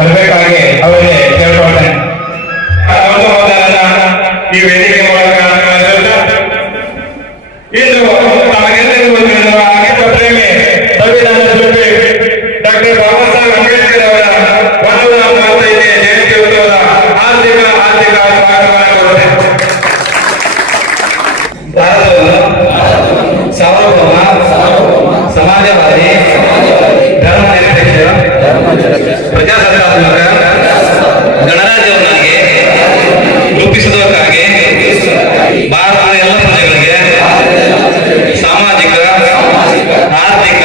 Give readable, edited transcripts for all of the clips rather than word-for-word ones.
ಬರಬೇಕಾಗಿ ಅವರಿಗೆ ಕೇಳ್ಕೊಳ್ತೇನೆ. ಈ ವೇದಿಕೆ ಮೂಲಕ ಇಂದು ತಮಗೆಲ್ಲರಿಗೂ ತಿಳಿದಿರುವ ಅನೇಕ ಪ್ರೇಮಿ ಸಂವಿಧಾನ ಶಿಲ್ಪಿ ಡಾಕ್ಟರ್ ಬಾಬಾ ಸಾಹೇಬ್ ಅಂಬೇಡ್ಕರ್ ಅವರ 135ನೇ ಜಯಂತಿ ಉತ್ಸವದ ಹಾರ್ದಿಕ ಸ್ವಾಗತವನ್ನು ಕೋರುತ್ತೇನೆ. ಭಾರತವನ್ನು ಸಾರ್ವಭೌಮ ಸಮಾಜವಾದಿ ಧರ್ಮನಿರಪೇಕ್ಷ ಪ್ರಜಾಸತ್ತಾತ್ಮಕ ಗಣರಾಜ್ಯವನ್ನಾಗಿ ರೂಪಿಸುವುದಕ್ಕಾಗಿ ಭಾರತದ ಎಲ್ಲ ಪ್ರಜೆಗಳಿಗೆ ಸಾಮಾಜಿಕ ಆರ್ಥಿಕ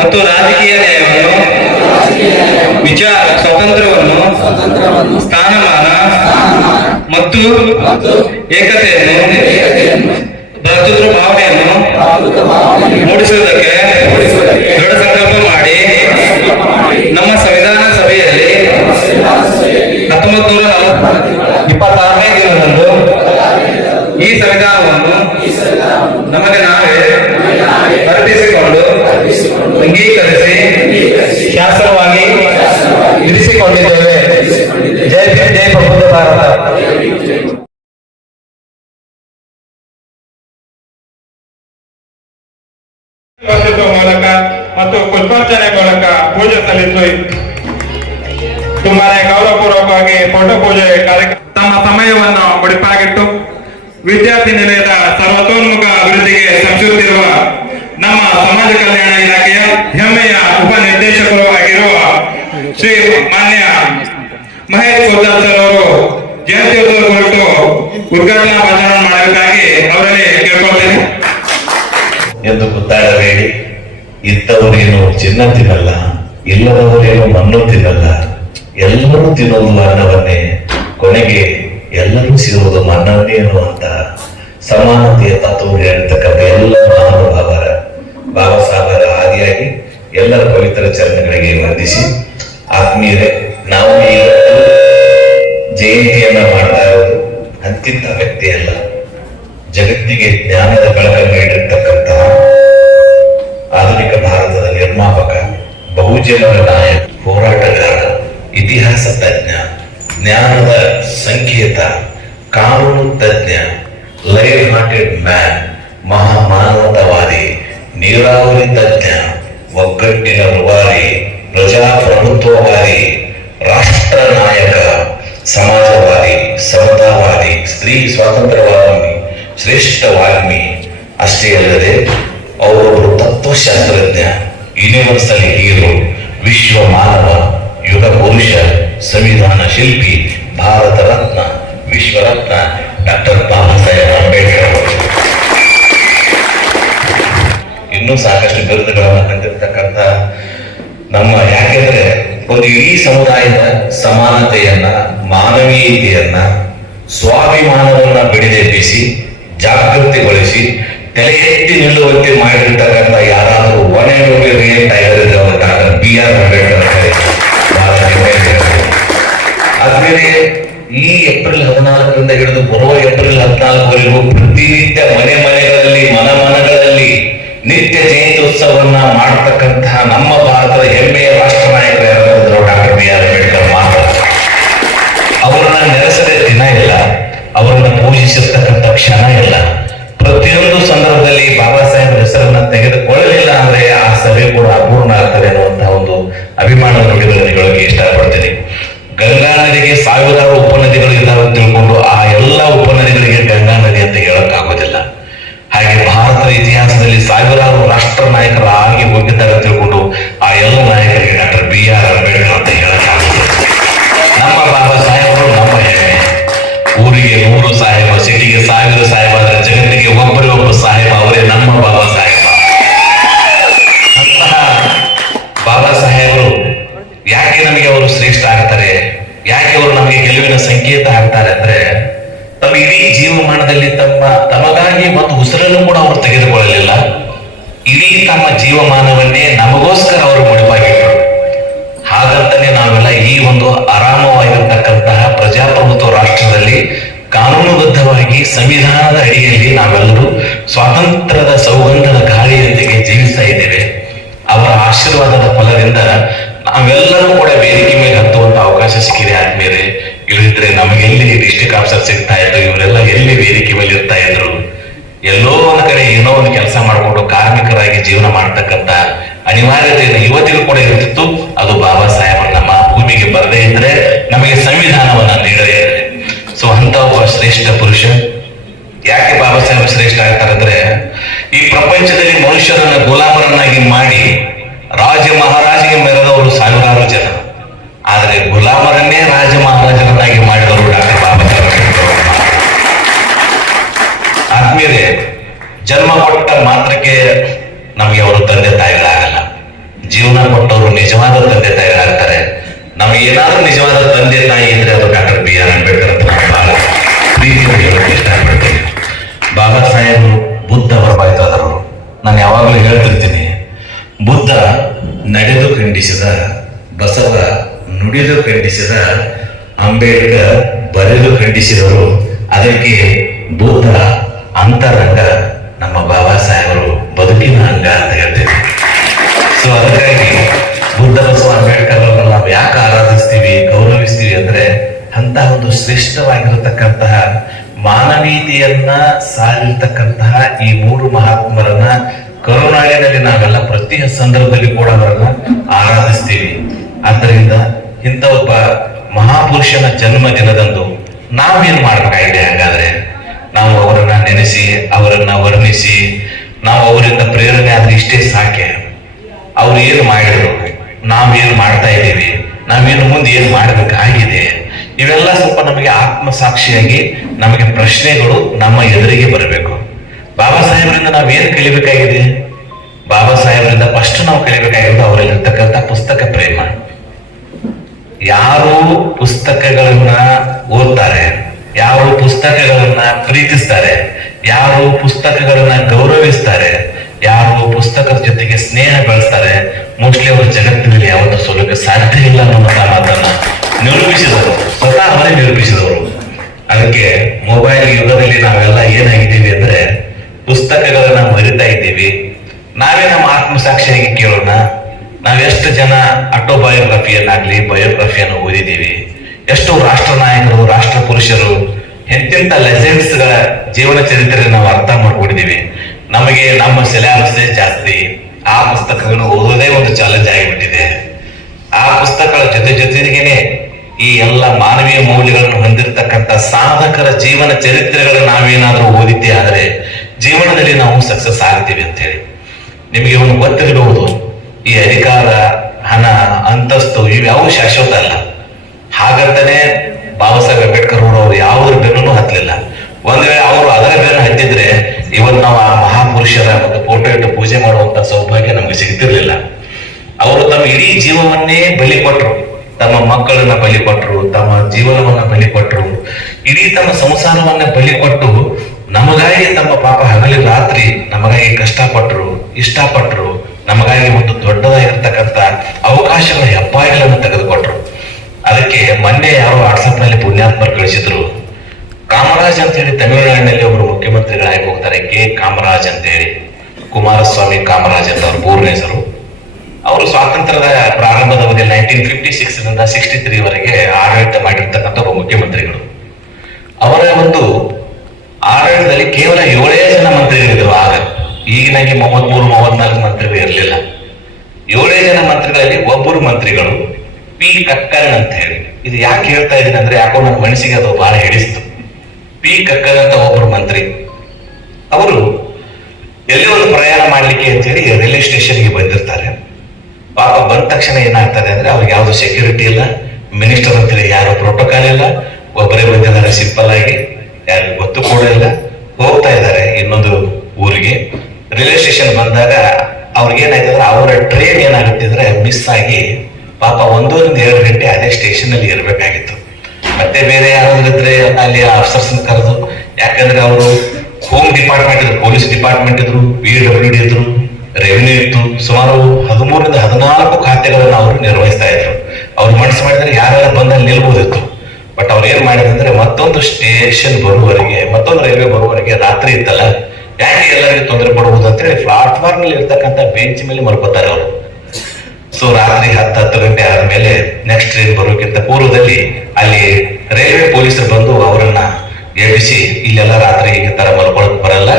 ಮತ್ತು ರಾಜಕೀಯ ನ್ಯಾಯವನ್ನು ವಿಚಾರ ಸ್ವಾತಂತ್ರ್ಯವನ್ನು ಸ್ಥಾನಮಾನ ಮತ್ತು ಏಕತೆಯನ್ನು ಭ್ರಾತೃತ್ವ ಭಾವನೆಯನ್ನು ಮೂಡಿಸುವುದಕ್ಕೆ ದೃಢ ಸಂಕಲ್ಪ ಮಾಡಿ ನಮ್ಮ ಸಂವಿಧಾನ ಸಭೆಯಲ್ಲಿ 1926ನೇ ದಿನದಂದು ಈ ಸಂವಿಧಾನವನ್ನು ನಮಗೆ ನಾವೇ ಅರ್ಪಿಸಿಕೊಂಡು ಅಂಗೀಕರಿಸಿ ಶಾಸನವಾಗಿ ಇರಿಸಿಕೊಂಡಿದ್ದೇವೆ. ಜೈ ಭೀಮ್, ಜೈ ಪ್ರಬುದ್ಧ ಭಾರತ. ಮೂಲಕ ಮತ್ತು ಪುಷ್ಪಾರ್ಚನೆ ಮೂಲಕ ಪೂಜೆ ಸಲ್ಲಿಸಿ ತುಂಬಾ ಗೌರವಪೂರ್ವಕವಾಗಿ ಫೋಟೋ ಪೂಜೆ ಕಾರ್ಯಕ್ರಮ ತಮ್ಮ ಸಮಯವನ್ನು ಮುಡಿಪಾಗಿಟ್ಟು ವಿದ್ಯಾರ್ಥಿ ನಿಲಯದ ಸರ್ವತೋನ್ಮುಖ ಅಭಿವೃದ್ಧಿಗೆ ಶ್ರಮಿಸುತ್ತಿರುವ ನಮ್ಮ ಸಮಾಜ ಕಲ್ಯಾಣ ಇಲಾಖೆಯ ಹೆಮ್ಮೆಯ ಉಪನಿರ್ದೇಶಕರು ಆಗಿರುವ ಶ್ರೀ ಮಾನ್ಯ ಮಹೇಶ್ ಸೋದಾರ್ ಸರ್ ಅವರು ಜಯಂತ್ಯೋತ್ಸವ ಕುರಿತು ಉದ್ಘಾಟನಾ ಭಾಷಣ ಮಾಡಬೇಕಾಗಿ ಅವರಲ್ಲಿ ಕೇಳ್ಕೊಳ್ತೇನೆ. ಎಂದು ಗೊತ್ತಾಡಬೇಡಿ. ಇದ್ದವರೇನು ಚಿನ್ನ ತಿನ್ನಲ್ಲ, ಇಲ್ಲದವರೇನು ಮಣ್ಣು ತಿನ್ನಲ್ಲ, ಎಲ್ಲರೂ ತಿನ್ನೋದು ಅನ್ನವನ್ನೇ, ಕೊನೆಗೆ ಎಲ್ಲರೂ ಸಿಗುವುದು ಮಣ್ಣನ್ನೇ ಅನ್ನುವಂತ ಸಮಾನತೆಯ ತತ್ವ ಹೇಳ್ತಕ್ಕಂಥ ಎಲ್ಲ ಮಹಾನುಭಾವರ ಬಾಬಾ ಸಾಹೇಬರ ಆದಿಯಾಗಿ ಎಲ್ಲರ ಪವಿತ್ರ ಚರಣಗಳಿಗೆ ವಂದಿಸಿ, ಆತ್ಮೀಯರೇ, ನಾವು ಇವತ್ತು ಜಯಂತಿಯನ್ನ ಮಾಡ್ತಾ ಇರೋದು ಅಂತಿಂತ ವ್ಯಕ್ತಿ ಅಲ್ಲ, ಜಗತ್ತಿಗೆ ಜ್ಞಾನದ ಬೆಳಕನ್ನು ನೀಡಿರ್ತಕ್ಕಂತಹ ಆಧುನಿಕ ಭಾರತದ ನಿರ್ಮಾಪಕ, ಬಹುಜನರ ನಾಯಕ, ಹೋರಾಟಗಾರ, ಇತಿಹಾಸ ತಜ್ಞ, ಜ್ಞಾನದ ಸಂಕೇತ, ಕಾನೂನು ತಜ್ಞ, ಲೈವ್ ಹಾರ್ಟೆಡ್ ಮ್ಯಾನ್, ಮಹಾಮಾನವತಾವಾದಿ, ನೀರಾವರಿ ತಜ್ಞ, ಒಗ್ಗಟ್ಟಿನ ರೂವಾರಿ, ಪ್ರಜಾಪ್ರಭುತ್ವವಾದಿ, ರಾಷ್ಟ್ರ ನಾಯಕ, ಸಮಾಜವಾದಿ, ಸಮತಾವಾದಿ, ಸ್ತ್ರೀ ಸ್ವಾತಂತ್ರ್ಯವಾದಿ, ಶ್ರೇಷ್ಠ ವಾಗ್ಮಿ ಅಷ್ಟೇ ಅಲ್ಲದೆ ಅವರೊಬ್ಬರು ತತ್ವಶಾಸ್ತ್ರಜ್ಞ, ಯೂನಿವರ್ಸಲ್ ಹೀರೋ, ವಿಶ್ವ ಮಾನವ, ಯುಗ ಪುರುಷ, ಸಂವಿಧಾನ ಶಿಲ್ಪಿ, ಭಾರತ ರತ್ನ, ವಿಶ್ವರತ್ನ ಡಾಕ್ಟರ್ ಬಾಬಾ ಸಾಹೇಬ್ ಅಂಬೇಡ್ಕರ್ ಅವರು. ಇನ್ನೂ ಸಾಕಷ್ಟು ಬಿರುದುಗಳನ್ನು ಹೊಂದಿರತಕ್ಕಂಥ ನಮ್ಮ, ಯಾಕೆಂದ್ರೆ ಒಂದು ಇಡೀ ಸಮುದಾಯದ ಸಮಾನತೆಯನ್ನ, ಮಾನವೀಯತೆಯನ್ನ, ಸ್ವಾಭಿಮಾನವನ್ನ ಬೆಳೆದೆಬ್ಬಿಸಿ ಜಾಗೃತಿಗೊಳಿಸಿ ತಲೆ ಎತ್ತಿ ನಿಲ್ಲುವಂತೆ ಮಾಡಿರ್ತಕ್ಕಂಥ ಯಾರಾದರೂ ಒನೆ ಟೈಗರ್ ಇದ್ದವರು ಡಾಕ್ಟರ್ BR ಅಂಬೇಡ್ಕರ್ ಬಹಳ ಹೆಮ್ಮೆ. ಆದ್ಮೇಲೆ ಈ ಏಪ್ರಿಲ್ 14ರಿಂದ ಹಿಡಿದು ಬರುವ ಏಪ್ರಿಲ್ 14ವರೆಗೂ ಪ್ರತಿನಿತ್ಯ ಮನೆಗಳಲ್ಲಿ ಮನಗಳಲ್ಲಿ ನಿತ್ಯ ಜಯಂತ್ಯೋತ್ಸವವನ್ನ ಮಾಡತಕ್ಕಂತಹ ನಮ್ಮ ಭಾರತದ ಹೆಮ್ಮೆಯ ರಾಷ್ಟ್ರ ನಾಯಕರು ಯಾರಾದರೂ ಡಾಕ್ಟರ್ BR ಅಂಬೇಡ್ಕರ್ ಮಾತ್ರ. ಅವರನ್ನ ನೆನೆಸದೆ ದಿನ ಇಲ್ಲ, ಅವರನ್ನ ಪೂಜಿಸಿರ್ತಕ್ಕಂಥ ಕ್ಷಣ ಇಲ್ಲ. ಪ್ರತಿಯೊಂದು ಸಂದರ್ಭದಲ್ಲಿ ಬಾಬಾ ಸಾಹೇಬ್ ಹೆಸರನ್ನ ತೆಗೆದುಕೊಳ್ಳಲಿಲ್ಲ ಅಂದ್ರೆ ಆ ಸಭೆ ಕೂಡ ಅಪೂರ್ಣ ಆಗ್ತದೆ ಅನ್ನುವಂತಹ ಒಂದು ಅಭಿಮಾನ ನುಡಿಗಳಿಗೆ ಇಷ್ಟಪಡ್ತೀನಿ. ಗಂಗಾ ನದಿಗೆ ಸಾವಿರಾರು ಉಪನದಿಗಳು ಇದ್ದಾವೆ ತಿಳ್ಕೊಂಡು ಆ ಎಲ್ಲ ಉಪನದಿಗಳಿಗೆ ಗಂಗಾ ನದಿ ಅಂತ ಹೇಳಕ್ಕಾಗೋದಿಲ್ಲ. ಹಾಗೆ ಭಾರತದ ಇತಿಹಾಸದಲ್ಲಿ ಸಾವಿರಾರು ರಾಷ್ಟ್ರ ನಾಯಕರು ಆಗಿ ಹೋಗಿದ್ದಾರೆ ತಿಳ್ಕೊಂಡು ಆ ಎಲ್ಲ ನಾಯಕರಿಗೆ ಡಾಕ್ಟರ್ BR ಅಂಬೇಡ್ಕರ್ ಅಂತ ಹೇಳಕ್ಕಾಗೋದಿಲ್ಲ. ನಮ್ಮ ಬಾಬಾ ಸಾಹೇಬರು ನಮ್ಮ ಹೆಮ್ಮೆ. ಊರಿಗೆ 100 ಸಾಹೇಬ, ಸಿಟಿಗೆ 1000 ಸಾಹೇಬ, ಆದ್ರೆ ಜಗತ್ತಿಗೆ ಒಬ್ಬ ಸಾಹೇಬ, ಅವರೇ ನಮ್ಮ ಬಾಬಾ ಸಾಹೇಬ. ಅಂತಹ ಬಾಬಾ ಸಾಹೇಬರು ಯಾಕೆ ನಮಗೆ ಅವರು ಶ್ರೇಷ್ಠ ಆಗ್ತಾರೆ, ಯಾಕೆ ಅವರು ನಮಗೆ ಗೆಲುವಿನ ಸಂಕೇತ ಆಗ್ತಾರೆ ಅಂದ್ರೆ, ತಮ್ಮ ಇಡೀ ಜೀವಮಾನದಲ್ಲಿ ತಮಗಾಗಿ ಒಂದು ಉಸಿರನ್ನು ಕೂಡ ಅವರು ತೆಗೆದುಕೊಳ್ಳಲಿಲ್ಲ. ಇಡೀ ತಮ್ಮ ಜೀವಮಾನವನ್ನೇ ನಮಗೋಸ್ಕರ ಅವರು ಮುಡಿಪಾಗಿಟ್ಟರು. ಹಾಗಂತಾನೆ ನಾವೆಲ್ಲ ಈ ಒಂದು ಆರಾಮವಾಗಿರ್ತಕ್ಕಂತಹ ಪ್ರಜಾಪ್ರಭುತ್ವ ರಾಷ್ಟ್ರದಲ್ಲಿ ಕಾನೂನುಬದ್ಧವಾಗಿ ಸಂವಿಧಾನದ ಅಡಿಯಲ್ಲಿ ನಾವೆಲ್ಲರೂ ಸ್ವಾತಂತ್ರ್ಯದ ಸೌಗಂಧದ ಗಾಳಿಯೊಂದಿಗೆ ಜೀವಿಸ್ತಾ ಇದ್ದೇವೆ. ಅವರ ಆಶೀರ್ವಾದದ ಫಲದಿಂದ ನಾವೆಲ್ಲರೂ ಕೂಡ ವೇದಿಕೆ ಮೇಲೆ ಎಲ್ಲಿ ಡಿಸ್ಟ್ರಿಕ್ಟ್ ಆಫೀಸರ್ ಸಿಗ್ತಾ ಇದ್ರು, ಇವರೆಲ್ಲ ಎಲ್ಲಿ ವೇದಿಕೆ ಮೇಲೆ ಇರ್ತಾ ಇದ್ರು. ಎಲ್ಲೋ ಒಂದ್ ಕಡೆ ಏನೋ ಒಂದು ಕೆಲಸ ಮಾಡಿಕೊಂಡು ಕಾರ್ಮಿಕರಾಗಿ ಜೀವನ ಮಾಡ್ತಕ್ಕಂಥ ಅನಿವಾರ್ಯತೆಯನ್ನು ಇವತ್ತಿಗೂ ಕೂಡ ಇರ್ತಿತ್ತು. ಅದು ಬಾಬಾ ಸಾಹೇಬರು ನಮ್ಮ ಭೂಮಿಗೆ ಬರದೇ ಇದ್ರೆ ನಮಗೆ ಸಂವಿಧಾನವನ್ನ ನೀಡದೇ ಇದ್ರೆ. ಸೊ ಅಂತ ಒಬ್ಬ ಶ್ರೇಷ್ಠ ಪುರುಷ. ಯಾಕೆ ಬಾಬಾ ಸಾಹೇಬ್ ಶ್ರೇಷ್ಠ ಆಗ್ತಾರಂದ್ರೆ, ಈ ಪ್ರಪಂಚದಲ್ಲಿ ಮನುಷ್ಯರನ್ನ ಗುಲಾಮರನ್ನಾಗಿ ಮಾಡಿ ರಾಜ ಮಹಾರಾಜಗೆ ಮೆರೆದವರು ಸಾವಿರಾರು ಜನ, ಆದರೆ ಗುಲಾಮರನ್ನೇ ರಾಜ ಮಹಾರಾಜರನ್ನಾಗಿ ಮಾಡಿದವರು ಡಾಕ್ಟರ್ ಬಾಬಾ ಸಾಹೇಬ್ ಅಂಬೇಡ್ಕರ್. ಆದ್ಮೇಲೆ ಜನ್ಮ ಕೊಟ್ಟ ಮಾತ್ರಕ್ಕೆ ನಮಗೆ ಅವರು ತಂದೆ ತಾಯಿಗಳಾಗಲ್ಲ. ಜೀವನ ಕೊಟ್ಟವರು ನಿಜವಾದ ತಂದೆ ತಾಯಿಗಳಾಗ್ತಾರೆ. ನಮಗೆ ಏನಾದ್ರೂ ನಿಜವಾದ ತಂದೆ ತಾಯಿ ಇದ್ರೆ ಅದು ಡಾಕ್ಟರ್ BR ಅಂಬೇಡ್ಕರ್ ಅಂತ ನಾನು ಬಹಳ ಪ್ರೀತಿಯಿಂದ ಹೇಳೋಕೆ ಇಷ್ಟಪಡ್ತೀನಿ. ಬಾಬಾ ಸಾಹೇಬ್ ಬುದ್ಧ ಬರಬಾಯ್ತಾದರು. ನಾನು ಯಾವಾಗಲೂ ಹೇಳ್ತಿರ್ತೀನಿ, ಬುದ್ಧ ನಡೆದು ಖಂಡಿಸಿದ, ಬಸವ ನುಡಿದು ಖಂಡಿಸಿದ, ಅಂಬೇಡ್ಕರ್ ಬರೆದು ಖಂಡಿಸಿದರು. ಅದಕ್ಕೆ ಬುದ್ಧ ಅಂತರಂಗ, ನಮ್ಮ ಬಾಬಾ ಸಾಹೇಬರು ಬದುಕಿನ ಅಂಗ ಅಂತ ಹೇಳ್ತೇವೆ. ಸೊ ಅದಕ್ಕಾಗಿ ಬುದ್ಧ ಬಸವ ಅಂಬೇಡ್ಕರ್ ಅವರನ್ನು ನಾವು ಯಾಕೆ ಆರಾಧಿಸ್ತೀವಿ, ಗೌರವಿಸ್ತೀವಿ ಅಂದ್ರೆ, ಅಂತ ಒಂದು ಶ್ರೇಷ್ಠವಾಗಿರತಕ್ಕಂತಹ ಮಾನವೀಯತೆಯನ್ನ ಸಾರಿರ್ತಕ್ಕಂತಹ ಈ ಮೂರು ಮಹಾತ್ಮರನ್ನ ಕರುನಾಡಿನಲ್ಲಿ ನಾವೆಲ್ಲ ಪ್ರತಿ ಸಂದರ್ಭದಲ್ಲಿ ಕೂಡ ಅವರನ್ನ ಆರಾಧಿಸ್ತೀವಿ. ಆದ್ದರಿಂದ ಇಂಥ ಒಬ್ಬ ಮಹಾಪುರುಷನ ಜನ್ಮ ದಿನದಂದು ನಾವೇನ್ ಮಾಡ್ಬೇಕಾಗಿದೆ? ಹಾಗಾದ್ರೆ ನಾವು ಅವರನ್ನ ನೆನೆಸಿ, ಅವರನ್ನ ವರ್ಣಿಸಿ, ನಾವು ಅವರಿಂದ ಪ್ರೇರಣೆ ಆದ್ರೆ ಇಷ್ಟೇ ಸಾಕೆ. ಅವ್ರು ಏನು ಮಾಡಿದ್ರು, ನಾವೇನು ಮಾಡ್ತಾ ಇದ್ದೀವಿ, ನಾವೇನು ಮುಂದೆ ಏನು ಮಾಡಬೇಕಾಗಿದೆ, ಇವೆಲ್ಲ ಸ್ವಲ್ಪ ನಮಗೆ ಆತ್ಮಸಾಕ್ಷಿಯಾಗಿ ನಮಗೆ ಪ್ರಶ್ನೆಗಳು ನಮ್ಮ ಎದುರಿಗೆ ಬರಬೇಕು. ಬಾಬಾ ಸಾಹೇಬರಿಂದ ನಾವೇನು ಕಲಿಬೇಕಾಗಿದೆ? ಬಾಬಾ ಸಾಹೇಬರಿಂದ ಫಸ್ಟ್ ನಾವು ಕಲಿಬೇಕಾಗಿರೋದು ಅವರಲ್ಲಿರ್ತಕ್ಕಂಥ ಪುಸ್ತಕ ಪ್ರೇಮ. ಯಾರು ಪುಸ್ತಕಗಳನ್ನ ಓದ್ತಾರೆ, ಯಾರು ಪುಸ್ತಕಗಳನ್ನ ಪ್ರೀತಿಸ್ತಾರೆ, ಯಾರು ಪುಸ್ತಕಗಳನ್ನ ಗೌರವಿಸ್ತಾರೆ, ಯಾರು ಪುಸ್ತಕದ ಜೊತೆಗೆ ಸ್ನೇಹ ಬೆಳೆಸ್ತಾರೆ, ಮೋಸ್ಟ್ಲಿ ಅವರು ಜಗತ್ತಿನಲ್ಲಿ ಯಾವತ್ತೂ ಸೋಲಕ್ಕೆ ಸಾಧ್ಯ ಇಲ್ಲ ಅನ್ನುವಂತ ಮಾತನ್ನ ನಿರೂಪಿಸಿದವರು, ಸ್ವತಃ ಅವರೇ ನಿರೂಪಿಸಿದವರು. ಅದಕ್ಕೆ ಮೊಬೈಲ್ ಯುಗದಲ್ಲಿ ನಾವೆಲ್ಲ ಏನಾಗಿದ್ದೀವಿ ಅಂದ್ರೆ, ಪುಸ್ತಕಗಳನ್ನ ಮರಿತಾ ಇದ್ದೀವಿ. ನಾವೇ ನಮ್ಮ ಆತ್ಮಸಾಕ್ಷಿಯಾಗಿ ಕೇಳೋಣ. ನಾವೆಷ್ಟು ಜನ ಆಟೋಬಯೋಗ್ರಫಿಯನ್ನಾಗ್ಲಿ ಬಯೋಗ್ರಫಿಯನ್ನು ಓದಿದ್ದೀವಿ? ಎಷ್ಟು ರಾಷ್ಟ್ರ ನಾಯಕರು, ರಾಷ್ಟ್ರ ಪುರುಷರು, ಎಂತೆಂಥ ಲೆಜೆಂಡ್ಸ್ ಗಳ ಜೀವನ ಚರಿತ್ರೆ ನಾವು ಅರ್ಥ ಮಾಡ್ಕೊಂಡಿದೀವಿ. ನಮಗೆ ನಮ್ಮ ಸಿಲೆಬಸ್ ಜಾಸ್ತಿ, ಆ ಪುಸ್ತಕಗಳನ್ನು ಓದೋದೇ ಒಂದು ಚಾಲೆಂಜ್ ಆಗಿಬಿಟ್ಟಿದೆ. ಆ ಪುಸ್ತಕಗಳ ಜೊತೆಗೇನೆ ಈ ಎಲ್ಲ ಮಾನವೀಯ ಮೌಲ್ಯಗಳನ್ನು ಹೊಂದಿರತಕ್ಕಂಥ ಸಾಧಕರ ಜೀವನ ಚರಿತ್ರೆಗಳನ್ನು ನಾವೇನಾದ್ರೂ ಓದಿದ್ದೇ ಆದರೆ ಜೀವನದಲ್ಲಿ ನಾವು ಸಕ್ಸಸ್ ಆಗ್ತೀವಿ ಅಂತ ಹೇಳಿ. ನಿಮಗೆ ಒಂದು ಗೊತ್ತಿರಬಹುದು, ಈ ಅಧಿಕಾರ, ಹಣ, ಅಂತಸ್ತು ಇವ್ಯಾವ ಶಾಶ್ವತ ಅಲ್ಲ. ಹಾಗಂತಾನೆ ಬಾಬಾ ಸಾಹೇಬ್ ಅಂಬೇಡ್ಕರ್ ಅವರು ಯಾವುದ್ರ ಬೆನ್ನೂ ಹತ್ತಲಿಲ್ಲ. ಒಂದ್ ವೇಳೆ ಅವರು ಅದರ ಬೆನ್ನು ಹತ್ತಿದ್ರೆ ಇವತ್ತು ನಾವು ಆ ಮಹಾಪುರುಷರ ಒಂದು ಫೋಟೋ ಇಟ್ಟು ಪೂಜೆ ಮಾಡುವಂತ ಸೌಭಾಗ್ಯ ನಮಗೆ ಸಿಗ್ತಿರ್ಲಿಲ್ಲ. ಅವರು ತಮ್ಮ ಇಡೀ ಜೀವವನ್ನೇ ಬಲಿ ಕೊಟ್ಟರು, ತಮ್ಮ ಮಕ್ಕಳನ್ನ ಬಲಿ ಕೊಟ್ಟರು, ತಮ್ಮ ಜೀವನವನ್ನ ಬಲಿ ಕೊಟ್ಟರು, ಇಡೀ ತಮ್ಮ ಸಂಸಾರವನ್ನ ಬಲಿ ಕೊಟ್ಟು ನಮಗಾಗಿ ತಮ್ಮ ಪಾಪ ಹಗಲಿ ರಾತ್ರಿ ನಮಗಾಗಿ ಕಷ್ಟಪಟ್ಟರು, ಇಷ್ಟಪಟ್ಟರು, ನಮಗಾಗಿ ಒಂದು ದೊಡ್ಡದಾಗಿರ್ತಕ್ಕಂಥ ಅವಕಾಶಗಳ ಹೆಬ್ಬಾಯಿಗಳನ್ನು ತೆಗೆದುಕೊಟ್ರು. ಅದಕ್ಕೆ ಮೊನ್ನೆ ಯಾರೋ ವಾಟ್ಸಪ್ ನಲ್ಲಿ ಪುಣ್ಯಾತ್ಮರು ಕಳಿಸಿದ್ರು, ಕಾಮರಾಜ್ ಅಂತ ಹೇಳಿ ತಮಿಳುನಾಡಿನಲ್ಲಿ ಒಬ್ಬರು ಮುಖ್ಯಮಂತ್ರಿಗಳಾಗಿ ಹೋಗ್ತಾರೆ, ಕಾಮರಾಜ್ ಅಂತ ಹೇಳಿ, ಕುಮಾರಸ್ವಾಮಿ ಕಾಮರಾಜ್ ಅಂತ ಅವ್ರ ಪೂರ್ಣ ಹೆಸರು. ಅವರು ಸ್ವಾತಂತ್ರ್ಯದ ಪ್ರಾರಂಭದ ಅವಧಿಯಲ್ಲಿ 1956 63 ವರೆಗೆ ಆಡಳಿತ ಮಾಡಿರ್ತಕ್ಕಂಥ ಒಬ್ಬ ಮುಖ್ಯಮಂತ್ರಿಗಳು. ಅವರ ಒಂದು ಆಡಳಿತದಲ್ಲಿ ಕೇವಲ 7 ಜನ ಮಂತ್ರಿಗಳಿದ್ರು. ಆಗ ಈಗಿನಾಗೆ 33-34 ಮಂತ್ರಿಗಳು ಇರಲಿಲ್ಲ. 7 ಜನ ಮಂತ್ರಿಗಳಲ್ಲಿ ಒಬ್ಬರು ಮಂತ್ರಿಗಳು ಪಿ ಕಕ್ಕನ್ ಅಂತ ಹೇಳಿ. ಇದು ಯಾಕೆ ಹೇಳ್ತಾ ಇದ್ದೀನಿ ಅಂದ್ರೆ, ಯಾಕೋ ನನ್ನ ಮನಸ್ಸಿಗೆ ಅದು ಬಹಳ ಹಿಡಿಸ್ತು. ಪಿ ಕಕ್ಕನ್ ಅಂತ ಒಬ್ಬರು ಮಂತ್ರಿ, ಅವರು ಎಲ್ಲೇ ಒಂದು ಪ್ರಯಾಣ ಮಾಡ್ಲಿಕ್ಕೆ ಅಂತ ಹೇಳಿ ರೈಲ್ವೆ ಸ್ಟೇಷನ್ಗೆ ಬಂದಿರ್ತಾರೆ. ಪಾಪ ಬಂದ ತಕ್ಷಣ ಏನಾಗ್ತದೆ ಅಂದ್ರೆ, ಅವ್ರಿಗೆ ಯಾವ್ದು ಸೆಕ್ಯೂರಿಟಿ ಇಲ್ಲ, ಮಿನಿಸ್ಟರ್ ಅಂತೇಳಿ ಯಾರು ಪ್ರೋಟೋಕಾಲ್ ಇಲ್ಲ, ಒಬ್ಬರೇ ಬಂದಿದ್ದಾರೆ ಸಿಂಪಲ್ ಆಗಿ, ಯಾರಿಗೂ ಗೊತ್ತು ಕೂಡ ಇಲ್ಲ. ಹೋಗ್ತಾ ಇದ್ದಾರೆ ಇನ್ನೊಂದು ಊರಿಗೆ. ರೈಲ್ವೆ ಸ್ಟೇಷನ್ ಬಂದಾಗ ಅವ್ರಿಗೆ ಏನಾಯ್ತಂದ್ರೆ, ಅವರ ಟ್ರೈನ್ ಏನಾಗುತ್ತೆ ಅಂದ್ರೆ ಮಿಸ್ ಆಗಿ ಪಾಪ 1-2 ಗಂಟೆ ಅದೇ ಸ್ಟೇಷನ್ ಅಲ್ಲಿ ಇರ್ಬೇಕಾಗಿತ್ತು. ಮತ್ತೆ ಬೇರೆ ಯಾರಾದ್ರೂ ಇದ್ರೆ ಅಲ್ಲಿ ಆಫೀಸರ್ಸ್ ಕರೆದು, ಯಾಕಂದ್ರೆ ಅವರು ಹೋಮ್ ಡಿಪಾರ್ಟ್ಮೆಂಟ್ ಇದ್ರು, ಪೊಲೀಸ್ ಡಿಪಾರ್ಟ್ಮೆಂಟ್ ಇದ್ರು, PWD ಇದ್ರು, ರೆವಿನ್ಯೂ ಇತ್ತು. ಸುಮಾರು 13-14 ಖಾತೆಗಳನ್ನು ಅವರು ನಿರ್ವಹಿಸ್ತಾ ಇದ್ರು. ಅವ್ರು ಮನಸ್ಸು ಮಾಡಿದ್ರೆ ಯಾರೆಲ್ಲ ಬಂದಲ್ಲಿ ನಿಲ್ಬೋದಿತ್ತು. ಬಟ್ ಅವ್ರು ಏನ್ ಮಾಡಿದ್ರೆ, ಮತ್ತೊಂದು ಸ್ಟೇಷನ್ ಬರುವವರೆಗೆ, ಮತ್ತೊಂದು ರೈಲ್ವೆ ಬರುವವರೆಗೆ ರಾತ್ರಿ ಇತ್ತಲ್ಲ, ಯಾಕೆ ಎಲ್ಲರಿಗೂ ತೊಂದರೆ ಕೊಡಬಹುದು ಅಂತೇಳಿ ಪ್ಲಾಟ್ಫಾರ್ಮ್ ನಲ್ಲಿ ಇರ್ತಕ್ಕಂಥ ಬೆಂಚ್ ಮೇಲೆ ಮಲ್ಕೋತಾರೆ ಅವರು. ಸೊ ರಾತ್ರಿ 10 ಗಂಟೆ ಆದ್ಮೇಲೆ ನೆಕ್ಸ್ಟ್ ಟ್ರೈನ್ ಬರೋಕ್ಕಿಂತ ಪೂರ್ವದಲ್ಲಿ ಅಲ್ಲಿ ರೈಲ್ವೆ ಪೊಲೀಸರು ಬಂದು ತರ ಮಲ್ಕೊಳಕ್ ಬರಲ್ಲ,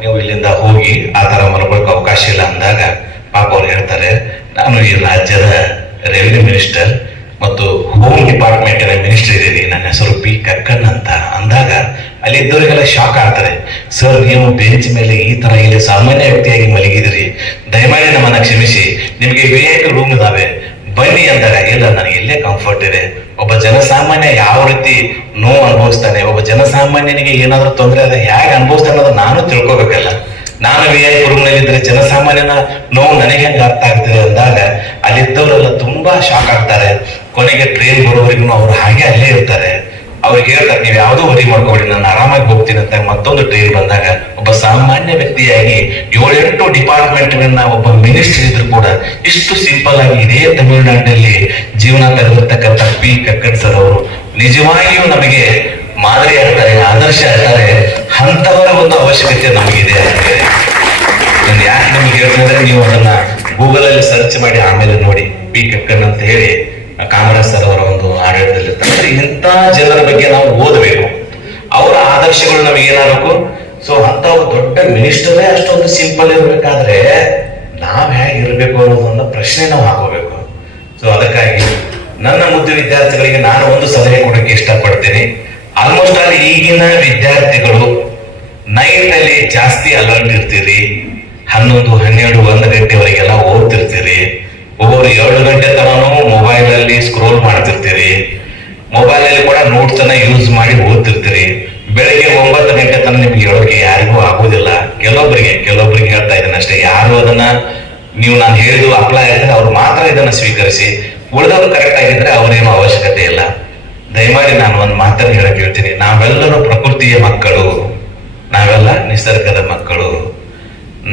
ನೀವು ಇಲ್ಲಿಂದ ಹೋಗಿ ಆ ತರ ಮಲ್ಕೊಳಕ್ ಅವಕಾಶ ಇಲ್ಲ ಅಂದಾಗ ಪಾಪ ಅವ್ರು ಹೇಳ್ತಾರೆ, ನಾನು ಈ ರಾಜ್ಯದ ರೆವಿನ್ಯೂ ಮಿನಿಸ್ಟರ್ ಮತ್ತು ಹೋಮ್ ಡಿಪಾರ್ಟ್ಮೆಂಟಿನ ಮಿನಿಸ್ಟರ್ ಇದ್ದೀನಿ, ನನ್ನ ಹೆಸರು ಪಿ ಕಕ್ಕಣ್ಣ ಅಂತ ಅಂದಾಗ ಅಲ್ಲಿ ಇದ್ದವರಿಗೆಲ್ಲ ಶಾಕ್ ಆಗ್ತದೆ. ಸರ್, ನೀವು ಬೆಂಚ್ ಮೇಲೆ ಈ ತರ ಇಲ್ಲಿ ಸಾಮಾನ್ಯ ವ್ಯಕ್ತಿಯಾಗಿ ಮಲಗಿದಿರಿ, ದಯಮಾಡಿ ನಮ್ಮನ್ನ ಕ್ಷಮಿಸಿ, ನಿಮಗೆ ವೇಕ್ ರೂಮ್ ಇದಾವೆ ಬನ್ನಿ ಅಂದಾಗ, ಇಲ್ಲ ನನಗೆ ಇಲ್ಲೇ ಕಂಫರ್ಟ್ ಇದೆ. ಒಬ್ಬ ಜನಸಾಮಾನ್ಯ ಯಾವ ರೀತಿ ನೋವು ಅನುಭವಿಸ್ತಾನೆ, ಒಬ್ಬ ಜನಸಾಮಾನ್ಯನಿಗೆ ಏನಾದ್ರೂ ತೊಂದರೆ ಅದ ಹೇಗೆ ಅನುಭವಿಸ್ತಾನೆ ಅನ್ನೋದು ನಾನು ತಿಳ್ಕೊಬೇಕಲ್ಲ. ನಾನು VIP ರೂಮ್ ನಲ್ಲಿ ಇದ್ರೆ ಜನಸಾಮಾನ್ಯನ ನೋವು ನನಗೆ ಹೆಂಗೆ ಅರ್ಥ ಆಗ್ತದೆ ಅಂದಾಗ ಅಲ್ಲಿದ್ದವರೆಲ್ಲ ತುಂಬಾ ಶಾಕ್ ಆಗ್ತಾರೆ. ಕೊನೆಗೆ ಟ್ರೈನ್ ಬರೋವರೆಗೂ ಅವ್ರು ಹಾಗೆ ಅಲ್ಲೇ ಇರ್ತಾರೆ. ಅವ್ರಿಗೆ ಹೇಳ್ತಾರೆ, ನೀವು ಯಾವುದೋ ವರಿ ಮಾಡ್ಕೊಬೇಡಿ, ನಾನು ಆರಾಮಾಗಿ ಹೋಗ್ತೀನಿ ಅಂತ. ಮತ್ತೊಂದು ಟ್ರೈನ್ ಬಂದಾಗ ಒಬ್ಬ ಸಾಮಾನ್ಯ ವ್ಯಕ್ತಿಯಾಗಿ 7-8 ಡಿಪಾರ್ಟ್ಮೆಂಟ್ಗಳನ್ನ ಒಬ್ಬ ಮಿನಿಸ್ಟರ್ ಇದ್ರು ಕೂಡ ಇಷ್ಟು ಸಿಂಪಲ್ ಆಗಿ ಇದೇ ತಮಿಳುನಾಡಿನಲ್ಲಿ ಜೀವನ ಕರೆದಿರ್ತಕ್ಕಂಥ ಪಿ ಕಕ್ಕಡ್ ಸರ್ ಅವರು ನಿಜವಾಗಿಯೂ ನಮಗೆ ಮಾದರಿ ಆಗ್ತಾರೆ, ಆದರ್ಶ ಆಗ್ತಾರೆ. ಅಂತವರ ಒಂದು ಅವಶ್ಯಕತೆ ನಮಗಿದೆ ಅಂತ ಹೇಳಿ ನಾನು ಯಾಕೆ ನಿಮ್ಗೆ ಹೇಳ್ತಿದ್ರೆ, ನೀವು ಅದನ್ನ ಗೂಗಲ್ ಅಲ್ಲಿ ಸರ್ಚ್ ಮಾಡಿ ಆಮೇಲೆ ನೋಡಿ, ಪಿ ಕಕ್ಕಡ್ ಅಂತ ಹೇಳಿ ಕಾಮರಾಜ್ ಸರ್ ಅವರ ಒಂದು ಆಡಳಿತದಲ್ಲಿರ್ತಾರೆ. ಇಂಥ ಜನರ ಬಗ್ಗೆ ನಾವು ಓದಬೇಕು, ಅವರ ಆದರ್ಶಗಳು ನಮಗೆ ಏನಾಗಬೇಕು. ಸೊ ಅಂತ ದೊಡ್ಡ ಮಿನಿಸ್ಟರೇ ಅಷ್ಟೊಂದು ಸಿಂಪಲ್ ಇರ್ಬೇಕಾದ್ರೆ ನಾವ್ ಹೇಗಿರ್ಬೇಕು ಅನ್ನೋದನ್ನ ಪ್ರಶ್ನೆ ನಾವು ಹಾಕೋಬೇಕು. ಸೊ ಅದಕ್ಕಾಗಿ ನನ್ನ ಮುದ್ದು ವಿದ್ಯಾರ್ಥಿಗಳಿಗೆ ನಾನು ಒಂದು ಸಲಹೆ ಕೊಡಕ್ಕೆ ಇಷ್ಟಪಡ್ತೀನಿ. ಆಲ್ಮೋಸ್ಟ್ ಆಲ್ ಈಗಿನ ವಿದ್ಯಾರ್ಥಿಗಳು ನೈಟ್ ಅಲ್ಲಿ ಜಾಸ್ತಿ ಅಲರ್ಟ್ ಇರ್ತೀರಿ, 11, 12, 1 ಗಂಟೆವರೆಗೆಲ್ಲ ಓದ್ತಿರ್ತೀರಿ. ಒಬ್ಬರು 2 ಗಂಟೆ ತನೂ ಮೊಬೈಲ್ ಅಲ್ಲಿ ಸ್ಕ್ರೋಲ್ ಮಾಡ್ತಿರ್ತೀರಿ. ಮೊಬೈಲ್ ಅಲ್ಲಿ ಕೂಡ ನೋಟ್ಸ್ ಅನ್ನ ಯೂಸ್ ಮಾಡಿ ಓದ್ತಿರ್ತೀರಿ. ಬೆಳಿಗ್ಗೆ 9 ಗಂಟೆ ತನಕ ನಿಮ್ಗೆ ಹೇಳೋಕೆ ಯಾರಿಗೂ ಆಗೋದಿಲ್ಲ. ಕೆಲವೊಬ್ಬರಿಗೆ ಹೇಳ್ತಾ ಇದ್ದೇನೆ ಅಷ್ಟೇ. ಯಾರು ಅದನ್ನ ನೀವು ನಾನು ಹೇಳಿದ್ದು ಅಪ್ಲೈ ಆಗಿದ್ರೆ ಅವ್ರು ಮಾತ್ರ ಇದನ್ನ ಸ್ವೀಕರಿಸಿ, ಉಳಿದವರು ಕರೆಕ್ಟ್ ಆಗಿದ್ರೆ ಅವ್ರೇನು ಅವಶ್ಯಕತೆ ಇಲ್ಲ. ದಯಮಾಡಿ ನಾನು ಒಂದು ಮಾತನ್ನು ಹೇಳಕ್ ಹೇಳ್ತೀನಿ, ನಾವೆಲ್ಲರೂ ಪ್ರಕೃತಿಯ ಮಕ್ಕಳು, ನಾವೆಲ್ಲ ನಿಸರ್ಗದ ಮಕ್ಕಳು.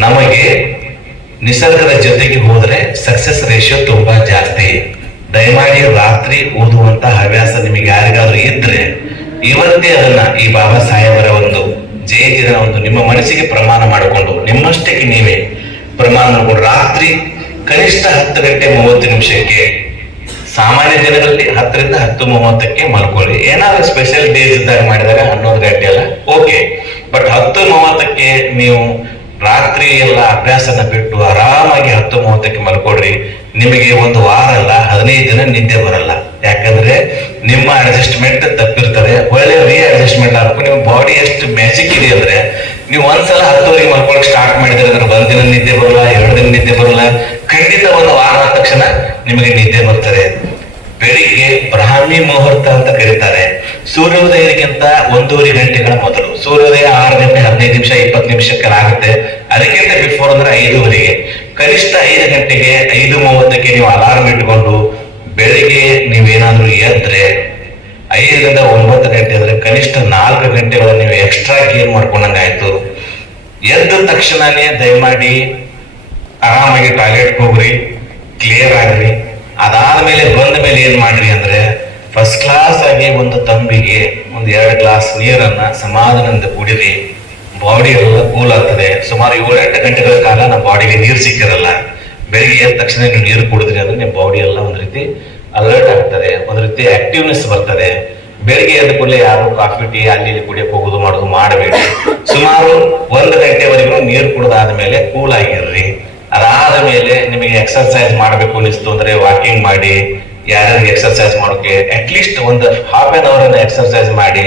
ನಮಗೆ ನಿಸರ್ಗದ ಜೊತೆಗೆ ಹೋದ್ರೆ ಸಕ್ಸಸ್ ರೇಷಿಯೋ ತುಂಬಾ ಜಾಸ್ತಿ. ದಯಮಾಡಿ ರಾತ್ರಿ ಓದುವಂತ ಹವ್ಯಾಸ ನಿಮಗೆ ಯಾರಿಗಾದ್ರೂ ಇದ್ರೆ ಇವತ್ತೇ ಅದನ್ನ ಈ ಬಾಬಾ ಸಾಹೇಬರ ಒಂದು ಜಯಂತಿನ ಒಂದು ನಿಮ್ಮ ಮನಸ್ಸಿಗೆ ಪ್ರಮಾಣ ಮಾಡಿಕೊಂಡು, ನಿಮ್ಮಷ್ಟಕ್ಕೆ ನೀವೇ ಪ್ರಮಾಣ ಮಾಡಿಕೊಂಡು ರಾತ್ರಿ ಕನಿಷ್ಠ 10 ಗಂಟೆ 30 ನಿಮಿಷಕ್ಕೆ, ಸಾಮಾನ್ಯ ದಿನಗಳಲ್ಲಿ 10 ರಿಂದ 10:30ಕ್ಕೆ ಮಲ್ಕೊಳ್ಳಿ. ಏನಾದ್ರೂ ಸ್ಪೆಷಲ್ ಡೇಸ್ ಇದ್ದಾಗ ಮಾಡಿದಾಗ 11 ಗಂಟೆ ಎಲ್ಲ ಓಕೆ, ಬಟ್ 10:30ಕ್ಕೆ ನೀವು ರಾತ್ರಿ ಎಲ್ಲ ಅಭ್ಯಾಸನ ಬಿಟ್ಟು ಆರಾಮಾಗಿ 10:30ಕ್ಕೆ ಮಲ್ಕೊಡ್ರಿ. ನಿಮಗೆ ಒಂದು ವಾರ ಅಲ್ಲ 15 ದಿನ ನಿದ್ದೆ ಬರಲ್ಲ. ಯಾಕಂದ್ರೆ ನಿಮ್ಮ ಅಡ್ಜಸ್ಟ್ಮೆಂಟ್ ತಪ್ಪಿರ್ತದೆ. ಒಳ್ಳೆ ರೀ ಅಡ್ಜಸ್ಟ್ಮೆಂಟ್ ಆಗ್ಬೇಕು. ನಿಮ್ಮ ಬಾಡಿ ಎಷ್ಟು ಮ್ಯಾಜಿಕ್ ಇದೆ ಅಂದ್ರೆ, ನೀವು ಒಂದ್ಸಲ 10 ಮಲ್ಕೊಳಕ್ ಸ್ಟಾರ್ಟ್ ಮಾಡಿದ್ರೆ ಅಂದ್ರೆ 1 ದಿನ ನಿದ್ದೆ ಬರಲ್ಲ, 2 ದಿನ ನಿದ್ದೆ ಬರಲ್ಲ, ಖಂಡಿತ ಒಂದು ವಾರ ಆದ ತಕ್ಷಣ ನಿಮಗೆ ನಿದ್ದೆ ಬರ್ತದೆ. ಬೆಳಿಗ್ಗೆ ಬ್ರಾಹ್ಮಿ ಮುಹೂರ್ತ ಅಂತ ಕರೀತಾರೆ. ಸೂರ್ಯೋದಯಕ್ಕಿಂತ 1.5 ಗಂಟೆಗಳ ಮೊದಲು. ಸೂರ್ಯೋದಯ 6 ಗಂಟೆ 15 ನಿಮಿಷ 20 ನಿಮಿಷಕ್ಕೆ ಆಗುತ್ತೆ. ಅದಕ್ಕಿಂತ ಬಿಫೋರ್ ಅಂದ್ರೆ 5:30. ಕನಿಷ್ಠ 5 ಗಂಟೆಗೆ 5:30ಕ್ಕೆ ನೀವು ಅಲಾರ್ಮ್ ಇಟ್ಕೊಂಡು ಬೆಳಿಗ್ಗೆ ನೀವೇನಾದ್ರೂ ಎದ್ರೆ 5 ರಿಂದ 9 ಗಂಟೆ ಅಂದ್ರೆ ಕನಿಷ್ಠ 4 ಗಂಟೆಗಳ ನೀವು ಎಕ್ಸ್ಟ್ರಾ ಗೇನ್ ಮಾಡ್ಕೊಂಡಂಗಾಯ್ತು. ಎದ್ದ ತಕ್ಷಣನೇ ದಯಮಾಡಿ ಆರಾಮಾಗಿ ಟಾಯ್ಲೆಟ್ ಹೋಗ್ರಿ, ಕ್ಲಿಯರ್ ಆಗ್ರಿ. ಅದಾದ್ಮೇಲೆ ಬಂದ ಮೇಲೆ ಏನ್ ಮಾಡ್ರಿ ಅಂದ್ರೆ, ಫಸ್ಟ್ ಕ್ಲಾಸ್ ಆಗಿ ಒಂದು ತಂಬಿಗೆ 1-2 ಗ್ಲಾಸ್ ನೀರನ್ನ ಸಮಾಧಾನದಿಂದ ಕುಡಿರಿ. ಬಾಡಿ ಎಲ್ಲ ಕೂಲ್ ಆಗ್ತದೆ. ಸುಮಾರು 7-8 ಗಂಟೆಗಳ ಕಾಲ ನಮ್ಮ ಬಾಡಿಗೆ ನೀರು ಸಿಕ್ಕಿರಲ್ಲ. ಬೆಳಿಗ್ಗೆ ಎದ್ದ ತಕ್ಷಣ ನೀವು ನೀರು ಕುಡಿದ್ರಿ ಅಂದ್ರೆ ನಿಮ್ಮ ಬಾಡಿ ಎಲ್ಲ ಒಂದ್ ರೀತಿ ಅಲರ್ಟ್ ಆಗ್ತದೆ, ಒಂದ್ ರೀತಿ ಆಕ್ಟಿವ್ನೆಸ್ ಬರ್ತದೆ. ಬೆಳಿಗ್ಗೆ ಎದ್ದ ಕೂಡಲೇ ಯಾರು ಕಾಫಿ ಟೀ ಅಲ್ಲಿ ಇಲ್ಲಿ ಕುಡಿಯಕ್ಕೆ ಹೋಗುದು ಮಾಡೋದು ಮಾಡಬೇಡಿ. ಸುಮಾರು 1 ಗಂಟೆವರೆಗೂ ನೀರು ಕುಡಿದಾದ್ಮೇಲೆ ಕೂಲ್ ಆಗಿರ್ರಿ. ಅದಾದ ಮೇಲೆ ನಿಮಗೆ ಎಕ್ಸರ್ಸೈಸ್ ಮಾಡಬೇಕು ಅನಿಸ್ತು ಅಂದ್ರೆ ವಾಕಿಂಗ್ ಮಾಡಿ. ಯಾರ್ಯಾರಿಗೆ ಎಕ್ಸರ್ಸೈಸ್ ಮಾಡೋಕೆ ಅಟ್ಲೀಸ್ಟ್ ಒಂದು ಹಾಫ್ ಆನ್ ಅವರ್ ಎಕ್ಸರ್ಸೈಸ್ ಮಾಡಿ.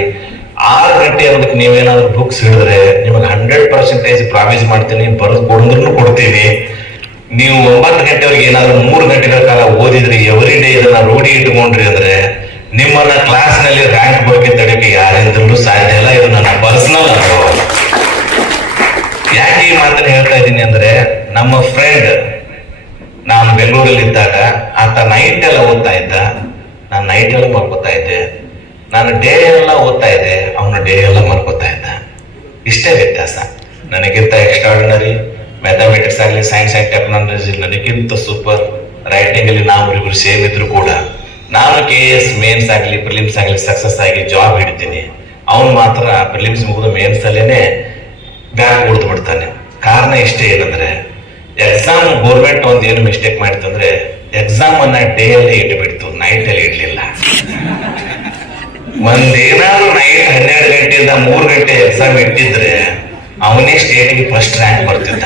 6 ಗಂಟೆ ಅನ್ನೋದಕ್ಕೆ ನೀವೇನಾದ್ರೂ ಬುಕ್ಸ್ ಹಿಡಿದ್ರೆ ನಿಮಗೆ 100% ಪ್ರಾಮಿಸ್ ಮಾಡ್ತೀನಿ, ಬರೆದು ಕೊಡಿದ್ರು ಕೊಡ್ತೀನಿ. ನೀವು 9 ಗಂಟೆವರೆಗೆ ಏನಾದ್ರು 3 ಗಂಟೆಗಳ ಕಾಲ ಓದಿದ್ರಿ, ಎವ್ರಿ ಡೇ ಇದನ್ನ ರೂಢಿ ಇಟ್ಕೊಂಡ್ರಿ ಅಂದ್ರೆ ನಿಮ್ಮನ್ನ ಕ್ಲಾಸ್ ನಲ್ಲಿ ರ್ಯಾಂಕ್ ಬಗ್ಗೆ ತಡೆಯಕ್ಕೆ ಯಾರಿಂದಲೂ ಸಾಧ್ಯ ಇಲ್ಲ. ಇದು ನನ್ನ ಪರ್ಸನಲ್ ಅನುಭವ. ಯಾಕೆ ಈ ಮಾತನ್ನ ಹೇಳ್ತಾ ಇದ್ದೀನಿ ಅಂದ್ರೆ, ನಮ್ಮ ಫ್ರೆಂಡ್ ನಾನು ಬೆಂಗಳೂರಲ್ಲಿ ಇದ್ದಾಗ ಆತ ನೈಟ್ ಎಲ್ಲ ಓದ್ತಾ ಇದ್ದ, ನಾನು ನೈಟ್ ಎಲ್ಲ ಮಲ್ಕೋತಾ ಇದ್ದೆ. ನಾನು ಡೇ ಎಲ್ಲ ಓದ್ತಾ ಇದ್ದೆ, ಅವನು ಡೇ ಎಲ್ಲ ಮಲ್ಕೋತಾ ಇದ್ದ. ಇಷ್ಟೇ ವ್ಯತ್ಯಾಸ. ನನಗಿಂತ ಎಕ್ಸ್ಟ್ರಾರ್ಡಿನರಿ ಮ್ಯಾಥಮೆಟಿಕ್ಸ್ ಆಗಲಿ, ಸೈನ್ಸ್ ಅಂಡ್ ಟೆಕ್ನಾಲಜಿ ನನಗಿಂತ ಸೂಪರ್. ರೈಟಿಂಗ್ ಅಲ್ಲಿ ನಾವು ಸೇಮ್ ಇದ್ರು ಕೂಡ ನಾನು KS ಮೇನ್ಸ್ ಆಗಲಿ ಪ್ರಿಲಿಮ್ಸ್ ಆಗಲಿ ಸಕ್ಸಸ್ ಆಗಿ ಜಾಬ್ ಹಿಡಿತೀನಿ. ಅವನು ಮಾತ್ರ ಪ್ರಿಲಿಮ್ಸ್ ಮುಗಿದು ಮೇನ್ಸ್ ಅಲ್ಲೇನೆ ಬ್ಯಾಕ್ ಉಳಿದು ಬಿಡ್ತಾನೆ. ಕಾರಣ ಇಷ್ಟೇ ಏನಂದ್ರೆ, ಎಕ್ಸಾಮ್ ಗೌರ್ಮೆಂಟ್ ಒಂದು ಏನು ಮಿಸ್ಟೇಕ್ ಮಾಡಿತ್ತು ಅಂದ್ರೆ, ಎಕ್ಸಾಮ್ ಅನ್ನ ಡೇ ಅಲ್ಲಿ ಇಟ್ಬಿಡ್ತು, ನೈಟ್ ಅಲ್ಲಿ ಇಡ್ಲಿಲ್ಲ. ಒಂದೇನಾದ್ರು ನೈಟ್ 12 ಗಂಟೆಯಿಂದ 3 ಗಂಟೆ ಎಕ್ಸಾಮ್ ಇಟ್ಟಿದ್ರೆ ಅವನೇ ಸ್ಟೇಟಿಗೆ ಫಸ್ಟ್ ರ್ಯಾಂಕ್ ಬರ್ತಿದ್ದ.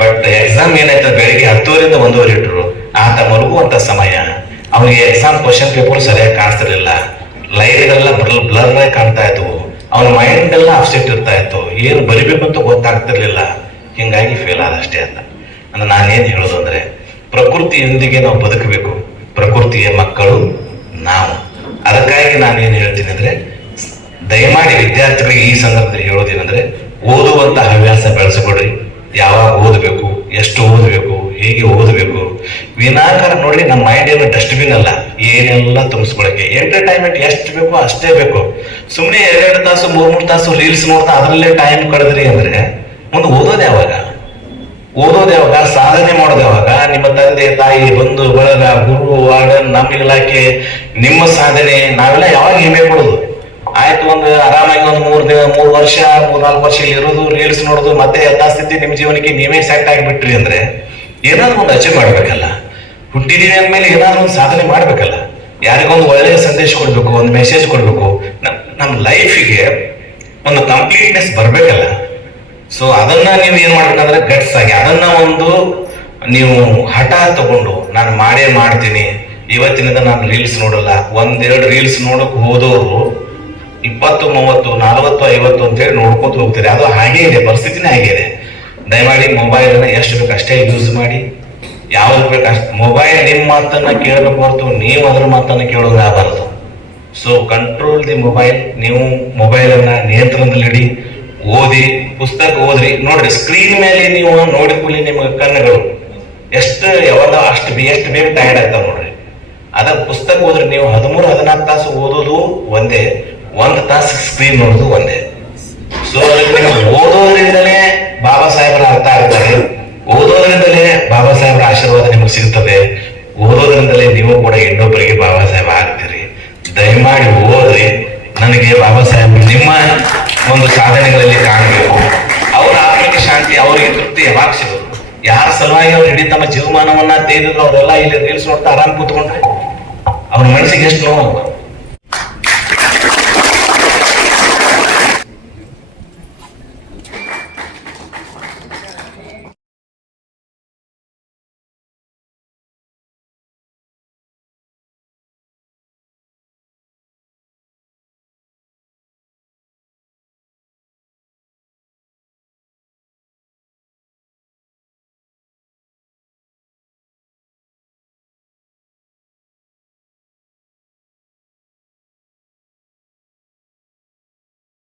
ಬಟ್ ಎಕ್ಸಾಮ್ ಏನಾಯ್ತು, ಬೆಳಿಗ್ಗೆ 10 ರಿಂದ 1:30 ಇಟ್ರು. ಆತ ಮಲಗುವಂತ ಸಮಯ, ಅವನಿಗೆ ಎಕ್ಸಾಮ್ ಕ್ವಶನ್ ಪೇಪರ್ ಸರಿಯಾಗಿ ಕಾಣಿಸ್ತಿರ್ಲಿಲ್ಲ, ಲೈಟ್ಗಳೆಲ್ಲ ಬ್ಲರ್ ಆಗಿ ಕಾಣ್ತಾ ಇದ್ವು, ಅವನ ಮೈಂಡ್ ಎಲ್ಲ ಅಪ್ಸೆಟ್ ಇರ್ತಾ ಇತ್ತು, ಏನು ಬರಿಬೇಕು ಅಂತ ಗೊತ್ತಾಗ್ತಿರ್ಲಿಲ್ಲ. ಹಿಂಗಾಗಿ ಫೇಲ್ ಆದಷ್ಟೇ ಅಲ್ಲ. ಅಂದ್ರೆ ನಾನೇನ್ ಹೇಳೋದು ಅಂದ್ರೆ, ಪ್ರಕೃತಿಯೊಂದಿಗೆ ನಾವು ಬದುಕಬೇಕು, ಪ್ರಕೃತಿಯ ಮಕ್ಕಳು ನಾವು. ಅದಕ್ಕಾಗಿ ನಾನೇನು ಹೇಳ್ತೀನಿ ಅಂದ್ರೆ, ದಯಮಾಡಿ ವಿದ್ಯಾರ್ಥಿಗಳಿಗೆ ಈ ಸಂದರ್ಭದಲ್ಲಿ ಹೇಳೋದೇನಂದ್ರೆ, ಓದುವಂತ ಹವ್ಯಾಸ ಬೆಳೆಸಿಕೊಡ್ರಿ. ಯಾವಾಗ ಓದಬೇಕು, ಎಷ್ಟು ಓದಬೇಕು, ಹೇಗೆ ಓದಬೇಕು, ವಿನಾಕಾರಣ ನೋಡ್ರಿ, ನಮ್ಮ ಮೈಂಡ್ ಏನು ಡಸ್ಟ್ಬಿನ್ ಅಲ್ಲ, ಏನೆಲ್ಲ ತುಂಬಿಸ್ಕೊಳಕ್ಕೆ. ಎಂಟರ್ಟೈನ್ಮೆಂಟ್ ಎಷ್ಟು ಬೇಕು ಅಷ್ಟೇ ಬೇಕು. ಸುಮ್ಮನೆ 2 ತಾಸು 3 ತಾಸು ರೀಲ್ಸ್ ನೋಡ್ತಾ ಅದರಲ್ಲೇ ಟೈಮ್ ಕಳೆದ್ರಿ ಅಂದ್ರೆ ಮುಂದೆ ಓದೋದು ಯಾವಾಗ, ಸಾಧನೆ ಮಾಡೋದು ಯಾವಾಗ? ನಿಮ್ಮ ತಂದೆ ತಾಯಿ, ಬಂಧು ಬಳಗ, ಗುರು, ವಾರ್ಡನ್, ನಮ್ಮ ಇಲಾಖೆ, ನಿಮ್ಮ ಸಾಧನೆ ನಾವೆಲ್ಲ ಯಾವಾಗ ಹೆಮ್ಮೆ ಕೊಡೋದು? ಆಯ್ತು, ಆರಾಮಾಗಿ 3 ವರ್ಷ 3-4 ವರ್ಷ ಇಲ್ಲಿ ಇರೋದು, ರೀಲ್ಸ್ ನೋಡೋದು, ಮತ್ತೆ ಯಥಾಸ್ಥಿತಿ ನಿಮ್ಮ ಜೀವನಕ್ಕೆ ನೀವೇ ಸೆಟ್ ಆಗಿಬಿಟ್ರಿ ಅಂದ್ರೆ ಏನಾದ್ರು ಒಂದು ಅಚೀವ್ ಮಾಡ್ಬೇಕಲ್ಲ. ಹುಟ್ಟಿದೀವಿ ಅಂದ್ಮೇಲೆ ಏನಾದ್ರು ಒಂದು ಸಾಧನೆ ಮಾಡ್ಬೇಕಲ್ಲ. ಯಾರಿಗೊಂದು ಒಳ್ಳೆಯ ಸಂದೇಶ ಕೊಡ್ಬೇಕು, ಒಂದು ಮೆಸೇಜ್ ಕೊಡ್ಬೇಕು, ನಮ್ಮ ಲೈಫಿಗೆ ಒಂದು ಕಂಪ್ಲೀಟ್ನೆಸ್ ಬರ್ಬೇಕಲ್ಲ. ಸೊ ಅದನ್ನ ನೀವು ಏನ್ ಮಾಡ್ಬೇಕಂದ್ರೆ ಗಟ್ಸ್ ಆಗಿ ಅದನ್ನ ನೀವು ಹಠ ತಗೊಂಡು ನಾನು ಮಾಡೇ ಮಾಡ್ತೀನಿ, ಇವತ್ತಿನಿಂದ ನಾನು ರೀಲ್ಸ್ ನೋಡಲ್ಲ. 1-2 ರೀಲ್ಸ್ ನೋಡಕ್ ಹೋದವರು 20, 30, 40, 50 ಅಂತೇಳಿ ನೋಡ್ಕೊತ ಹೋಗ್ತಾರೆ. ಅದು ಹಾಗೇ ಇದೆ, ಪರಿಸ್ಥಿತಿನೇ ಹಾಗೆ ಇದೆ. ದಯಮಾಡಿ ಮೊಬೈಲ್ ಅನ್ನ ಎಷ್ಟು ಬೇಕು ಅಷ್ಟೇ ಯೂಸ್ ಮಾಡಿ. ಯಾವ್ದು ಬೇಕು ಅಷ್ಟು. ಮೊಬೈಲ್ ನಿಮ್ಮ ಮಾತನ್ನ ಕೇಳಬೇಕು ಹೊರತು ನೀವು ಅದ್ರ ಮಾತನ್ನ ಕೇಳೋದಾಗಬಾರದು. So control the mobile. ನೀವು ಮೊಬೈಲ್ ಅನ್ನ ನಿಯಂತ್ರಣದಲ್ಲಿಡಿ. ಓದಿ, ಪುಸ್ತಕ ಓದ್ರಿ. ನೋಡ್ರಿ, ಸ್ಕ್ರೀನ್ ಮೇಲೆ ನೀವು ನೋಡಿಕೊಳ್ಳಿ, ನಿಮ್ಮ ಕಣ್ಣುಗಳು ಎಷ್ಟು ಬೇಗ ಟೈರ್ಡ್ ಆಗ್ತಾವ ನೋಡ್ರಿ. ಅದ ಪುಸ್ತಕ ಓದ್ರಿ. ನೀವು 13-14 ತಾಸು ಓದೋದು ಒಂದೇ, 1 ತಾಸು ಸ್ಕ್ರೀನ್ ನೋಡೋದು ಒಂದೇ. ಸೊ ಅದಕ್ಕೆ ನೀವು ಓದೋದ್ರಿಂದಲೇ ಬಾಬಾ ಸಾಹೇಬರ ಅರ್ಥ ಆಗ್ತಾರೆ, ಓದೋದ್ರಿಂದಲೇ ಬಾಬಾ ಸಾಹೇಬರ ಆಶೀರ್ವಾದ ನಿಮಗೆ ಸಿಗ್ತದೆ, ಓದೋದ್ರಿಂದಲೇ ನೀವು ಕೂಡ ಇನ್ನೊಬ್ಬರಿಗೆ ಬಾಬಾ ಸಾಹೇಬ ಆಗ್ತೀರಿ. ದಯಮಾಡಿ ಓದ್ರಿ. ನನಗೆ ಬಾಬಾ ಸಾಹೇಬ್ ನಿಮ್ಮ ಒಂದು ಸಾಧನೆಗಳಲ್ಲಿ ಕಾಣಬೇಕು. ಅವರ ಆತ್ಮಿಕ ಶಾಂತಿ, ಅವರಿಗೆ ತೃಪ್ತಿ ಯಾವಾಗ ಸಿಗೋದು? ಯಾರ ಸಲುವಾಗಿ ಅವ್ರು ಇಡೀ ತಮ್ಮ ಜೀವಮಾನವನ್ನ ತೆಗೆದಿದ್ರು ಅವರೆಲ್ಲ ಇಲ್ಲಿ ರೀಲ್ಸ್ ನೋಡ್ತಾ ಆರಾಮ್ ಕೂತ್ಕೊಂಡ್ರೆ ಅವ್ರ ಮನಸ್ಸಿಗೆ ಎಷ್ಟು ನೋವು.